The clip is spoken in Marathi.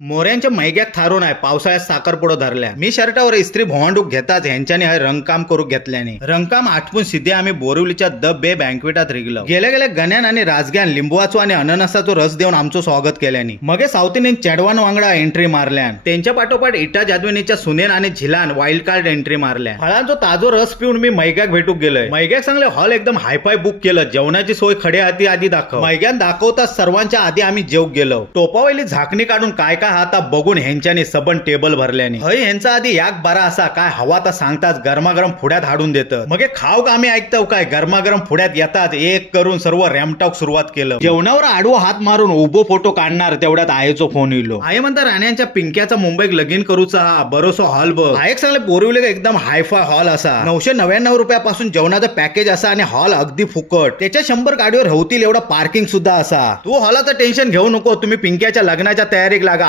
मोऱ्यांच्या मैग्यात थारून आहे पावसाळ्यात साखरपुडो धरल्या मी शर्टावर इस्त्री भोंडूक घेताच ह्यांच्याने हाय रंगकाम करू घेतल्याने रंगकाम आटपून सिद्धे आम्ही बोरिवलीच्या द बे बँकवेटात रिगलो गेल्या गेल्या गण्यान आणि राजग्यान लिंबवाचो आणि अननसाचो रस देऊन आमचं स्वागत केल्याने मगे सावतीने चेडवान वांगडा एंट्री मारल्यान त्यांच्या पाठोपाठ इटा जादविनीच्या सुनेन आणि झिलान वाईल्ड कार्ड एंट्री मारल्या फळांचो ताजो रस पिऊन मी मैग्याक भेटूक गेलोय मैग्याक सांगले हॉल एकदम हायफाय बुक केलं जेवणाची सोय खडे हाती आधी दाखव मैग्यान दाखवताच सर्वांच्या आधी आम्ही जेवक गेलो टोपावली झाकणी काढून काय काय हाता बघून ह्यांच्यानी सबन टेबल भरल्याने हय ह्यांचा आधी याक बारा असा काय हवा तर सांगताच गरमागरम फुड्यात हाडून देतं मग खाऊ का आम्ही ऐकतो काय गरमागरम फुड्यात येतात एक करून सर्व रॅमटॉक सुरुवात केलं जेवणावर आडवो हात मारून उभो फोटो काढणार तेवढ्यात आयचो फोन येलो आय म्हणता राण्यांच्या पिंक्याचा मुंबईत लगीन करूचा हा बरोसो हॉल बघ एक चांगले बोरिवले एकदम हायफाय हॉल असा 999 रुपयापासून जेवणाचं पॅकेज असा आणि हॉल अगदी फुकट त्याच्या 100 गाडीवर होतील एवढा पार्किंग सुद्धा असा तू हॉलाचं टेन्शन घेऊ नको तुम्ही पिंक्याच्या लग्नाच्या तयारीक लागा